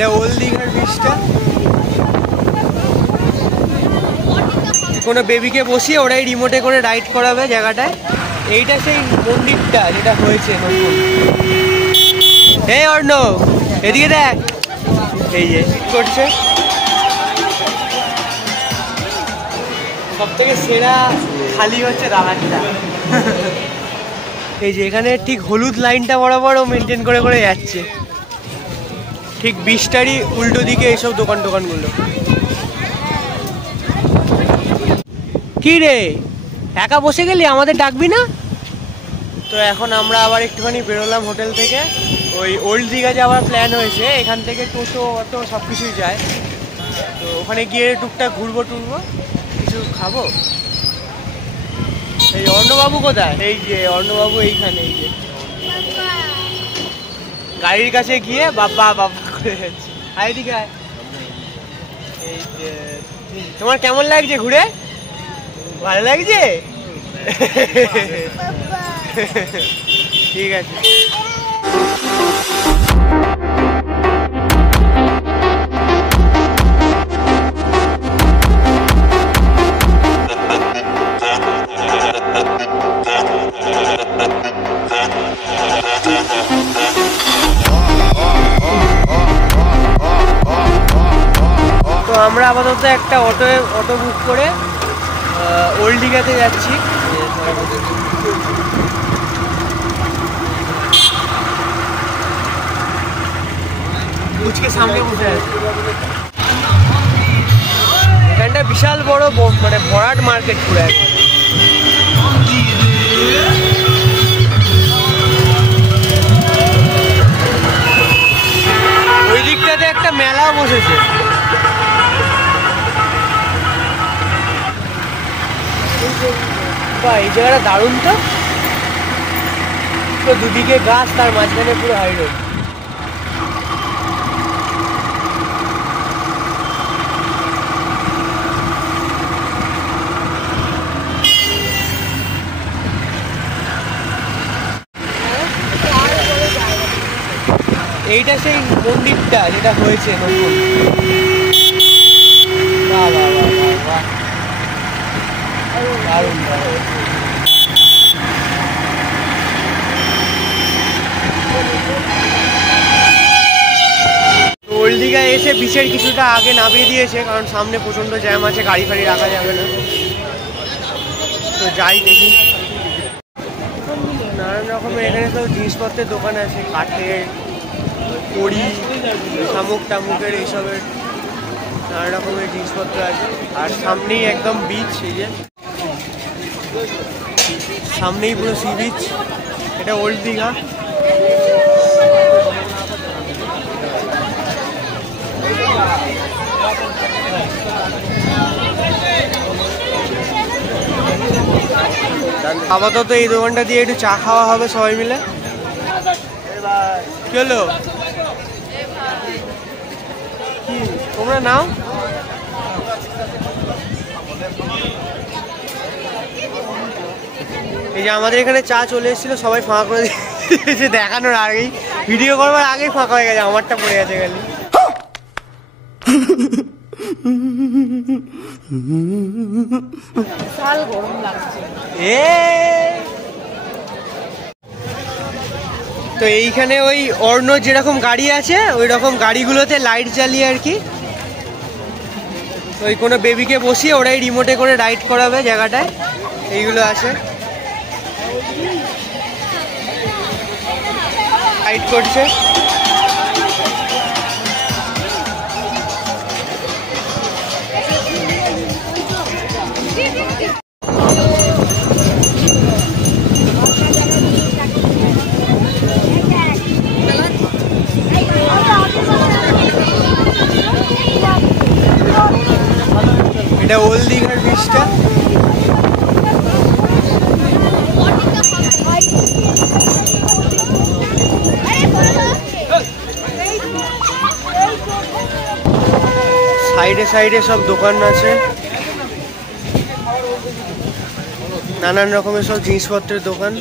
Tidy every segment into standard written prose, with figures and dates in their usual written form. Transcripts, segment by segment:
এটা ওল্ড দীঘার ব্রিজটা। কোনো বেবিকে বসিয়ে ওরাই রিমোটে করে রাইড করাবে জায়গাটায়। এইটা সেই মন্দিরটা যেটা হয়েছে নতুন। এই অর্ণব এদিকে দেখ, এই যে করছে সব থেকে সেরা খালি হচ্ছে দালানটা। এই যে এখানে ঠিক হলুদ লাইনটা বরাবরও মেনটেন করে করে যাচ্ছে, ঠিক বিশটারই উল্টো দিকে এইসব দোকানগুলো। কি রে একা বসে গেলি, আমাদের ডাকবি না? তো এখন আমরা আবার একটুখানি বেরোলাম হোটেল থেকে, ওই ওল্ড দীঘা যাওয়ার প্ল্যান হয়েছে। এখান থেকে টোটো অটো সব কিছুই যায়, তো ওখানে গিয়ে টুকটাক ঘুরবো টুরবো, কিছু খাবো। এই অর্ণবাবু কোথায়? এই যে অর্ণবাবু এইখানে, এই যে গাড়ির কাছে গিয়ে বাবা বাবা করে যাচ্ছে। এদিকে আয়। এই যে তোমার কেমন লাগছে ঘুরে? ভালো লাগছে? ঠিক আছে। তো আমরা আপাতত একটা অটো বুক করে ওল্ড দীঘাতে যাচ্ছি। সামনে বসে আছে। এখানটা বিশাল বড় মানে ভরাট মার্কেট পুরো। ওই দিকটাতে একটা মেলাও বসেছে। বা এই জায়গাটা দারুণ তো, দুদিকে গাছ, তার মাঝখানে পুরো হাই রোড। এইটা সেই মন্দিরটা যেটা হয়েছে নতুন। বাহ বাহ বাহ বাহ, দারুণ দারুণ। ওল্ড দীঘায় এসে বিচের কিছুটা আগে নামিয়ে দিয়েছে, কারণ সামনে প্রচণ্ড জ্যাম আছে, গাড়ি ফাড়ি রাখা যাবে না। তো যাই দেখি। নানান রকমের এখানে তো জিনিসপত্রের দোকান আছে, কাঠের, কড়ি, শামুক টামুকের, এইসবের নানা রকমের জিনিসপত্র আছে। আর সামনেই একদম বিচ, এই যে সামনেই পুরো সি বিচ। এটা ওল্ড দীঘা। আপাতত এই দোকানটা দিয়ে একটু চা খাওয়া হবে সবাই মিলে। কি হলো, কি তোমরা নাও? এই যে আমাদের এখানে চা চলে এসেছিল, সবাই ফাঁকা করে দিয়েছে দেখানোর আগেই, ভিডিও করবার আগেই ফাঁকা হয়ে গেছে। আমারটা পড়ে গেছে খালি। তো এইখানে ওই অর্ণ যেরকম গাড়ি আছে ওই রকম গাড়িগুলোতে লাইট জ্বালিয়ে আর কি, ওই কোনো বেবিকে বসিয়ে ওরাই রিমোটে করে রাইড করাবে জায়গাটায়। এইগুলো আছে, রাইড করছে। এটা ওল্ড দীঘার ব্রিজটা। সাইডে সাইডে সব দোকান আছে, নানান রকমের সব জিনিসপত্রের দোকান।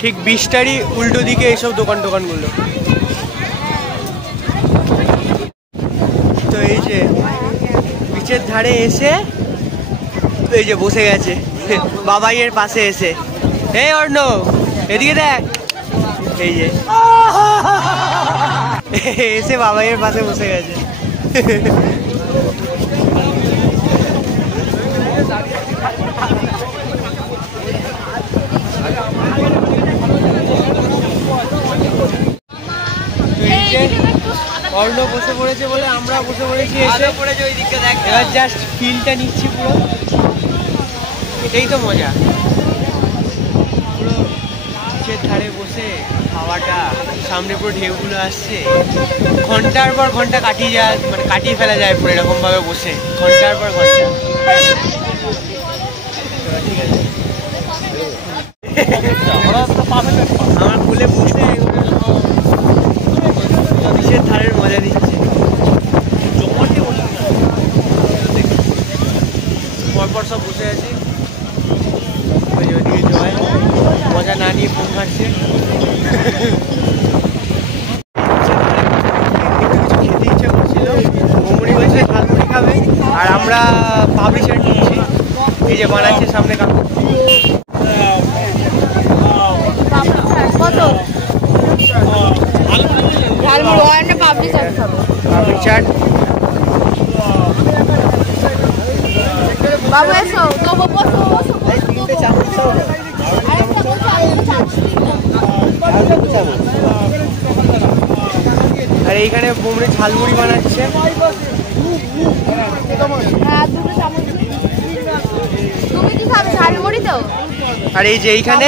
ঠিক 20টারই উল্টো দিকে এইসব দোকানগুলো। তো এই যে বিচের ধারে এসে এই যে বসে গেছে বাবাইয়ের পাশে এসে। এই অর্ণব এদিকে দেখ, এই যে এসে বাবাইয়ের পাশে বসে গেছে। অর্ণব বসে পড়েছে বলে আমরা বসে পড়েছি এসে। এবার জাস্ট ফিলটা নিচ্ছি পুরো, এটাই তো মজা। পুরো বিচের ধারে বসে হাওয়াটা, সামনে পুরো ঢেউগুলো আসছে, ঘন্টার পর ঘন্টা কাটিয়ে যায়, মানে কাটিয়ে ফেলা যায় পুরো এরকম ভাবে বসে ঘন্টার পর ঘন্টা। ঠিক আছে, আমার কোলে বসে বিচের ধারের মজা নিচ্ছে। পরপর সব বসে আছি, ওইদিকে জয় মজা না নিয়ে ফোন ঘাটছে। খেতে ইচ্ছা করছিল, মোমোরি বলছে ঝালমুড়ি খাবে, আর আমরা পাপড়ি চাট নিচ্ছি। এই যে বানাচ্ছে সামনে কাকু। পাপড়ি চাট বাবু এসো, তবু বসো বসো। আর এইখানে বোমড়ে ঝালমুড়ি বানাচ্ছে। তুমি কি খাবে ঝালমুড়ি? তো আর এই যে এইখানে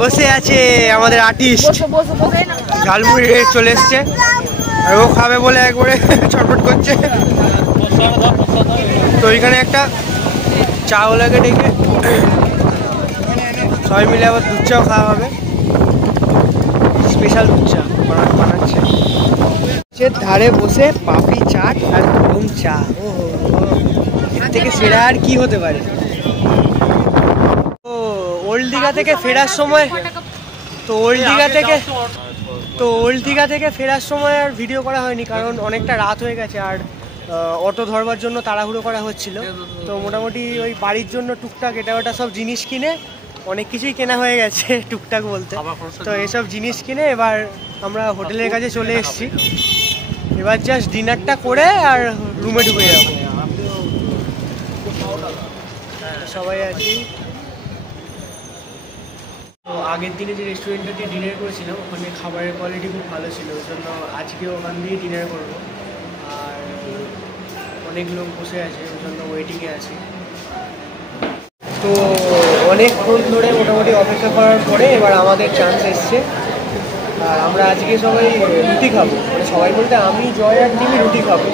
বসে আছে আমাদের আর্টিস্ট, ঝালমুড়ি চলে এসছে আর ও খাবে বলে একবারে ছটফট করছে। তো ওইখানে একটা চাওলাকে ডেকে সবাই মিলে আবার দুধ চাও খাওয়া হবে, স্পেশাল দুধ চা বানাচ্ছে। ধারে বসে পাপড়ি চাট আর গরম চা, ও এর থেকে সেরা আর কি হতে পারে। ও ওল্ড দীঘা থেকে ফেরার সময়, তো ওল্ড দীঘা থেকে ফেরার সময় আর ভিডিও করা হয়নি, কারণ অনেকটা রাত হয়ে গেছে আর অটো ধরবার জন্য তাড়াহুড়ো করা হচ্ছিল। তো মোটামুটি ওই বাড়ির জন্য টুকটাক এটা ওটা সব জিনিস কিনে, অনেক কিছুই কেনা হয়ে গেছে টুকটাক বলতে। তো এসব জিনিস কিনে এবার আমরা হোটেলের কাছে চলে এসেছি। এবার জাস্ট ডিনারটা করে আর রুমে ঢুকে যাবো। সবাই আছি। তো আগের দিনে যে রেস্টুরেন্টটাতে ডিনার করেছিলাম ওখানে খাবারের কোয়ালিটি খুব ভালো ছিল, ওই জন্য আজকে ওখান দিয়ে ডিনার করবো। আর অনেক লোক বসে আছে, ওই জন্য ওয়েটিংয়ে আছি। তো অনেকক্ষণ ধরে মোটামুটি অপেক্ষা করার পরে এবার আমাদের চান্স এসছে। আর আমরা আজকে সবাই রুটি খাবো, মানে সবাই বলতে আমি, জয় আর টিমি রুটি খাবো।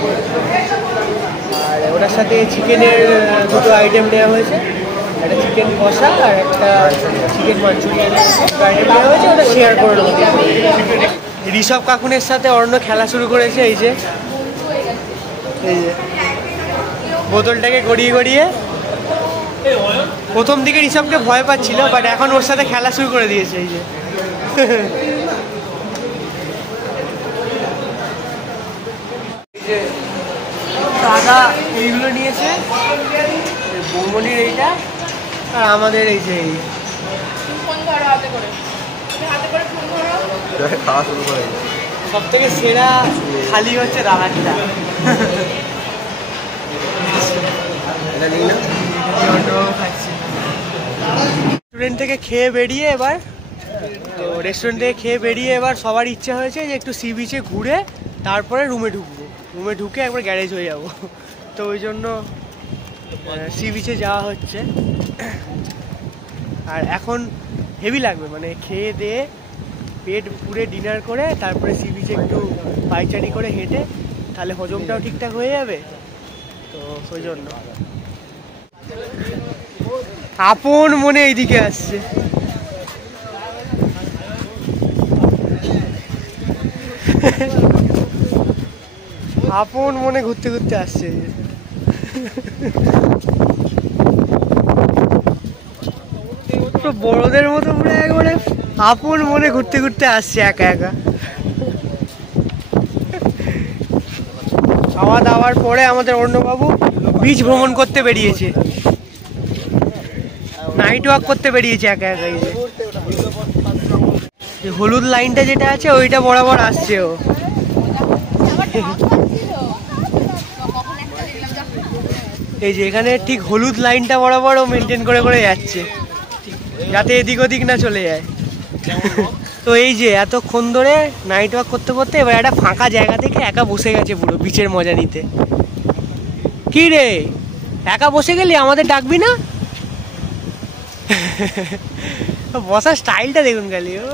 আর ওটার সাথে চিকেনের দুটো আইটেম নেওয়া হয়েছে, একটা চিকেন কষা আর একটা চিকেন মাঞ্চুরিয়ান আইটেম নেওয়া হয়েছে, ওটা শেয়ার করে নেবো। ঋষভ কাকুনের সাথে অর্ণ খেলা শুরু করেছে। এই যে বোতলটাকে গড়িয়ে গড়িয়ে, প্রথম দিকে ঋষভকে ভয় পাচ্ছিল, বাট এখন ওর সাথে খেলা শুরু করে দিয়েছে। এই যে দাদা এইগুলো নিয়েছে, বৌমনির এইটা, আর আমাদের এই যে সব থেকে সেরা খালি হচ্ছে দাদাটা। রেস্টুরেন্ট থেকে খেয়ে বেরিয়ে এবার সবার ইচ্ছা হয়েছে যে একটু সি বিচে ঘুরে তারপরে রুমে ঢুকে একবার গ্যারেজ হয়ে যাব। তো ওই জন্য সি বিচে যাওয়া হচ্ছে। আর এখন হেভি লাগবে, মানে খেয়ে দিয়ে পেট পুরে ডিনার করে তারপরে সি বিচে একটু পাইচারি করে হেঁটে, তাহলে হজমটাও ঠিকঠাক হয়ে যাবে। তো ওই জন্য আপন মনে এইদিকে আসছে। আপন মনে ঘুরতে ঘুরতে আসছে। বড়দের মতো পুরো একবারে আপন মনে ঘুরতে ঘুরতে আসছে একা একা। খাওয়া দাওয়ার পরে আমাদের অর্ণবাবু বিচ ভ্রমণ করতে বেরিয়েছে, নাইট ওয়াক করতে বেরিয়েছে একা একা। হলুদ লাইনটা যেটা আছে ওইটা বরাবর আসছে ও। এই যে এখানে ঠিক হলুদ লাইনটা বরাবর ও মেনটেন করে করে যাচ্ছে, যাতে এদিক ওদিক না চলে যায়। তো এই যে এতক্ষণ ধরে নাইট ওয়াক করতে করতে এবার একটা ফাঁকা জায়গা থেকে একা বসে গেছে পুরো বিচের মজা নিতে। কি রে, একা বসে গেলি, আমাদের ডাকবি না? বসার স্টাইলটা দেখুন খালি ও।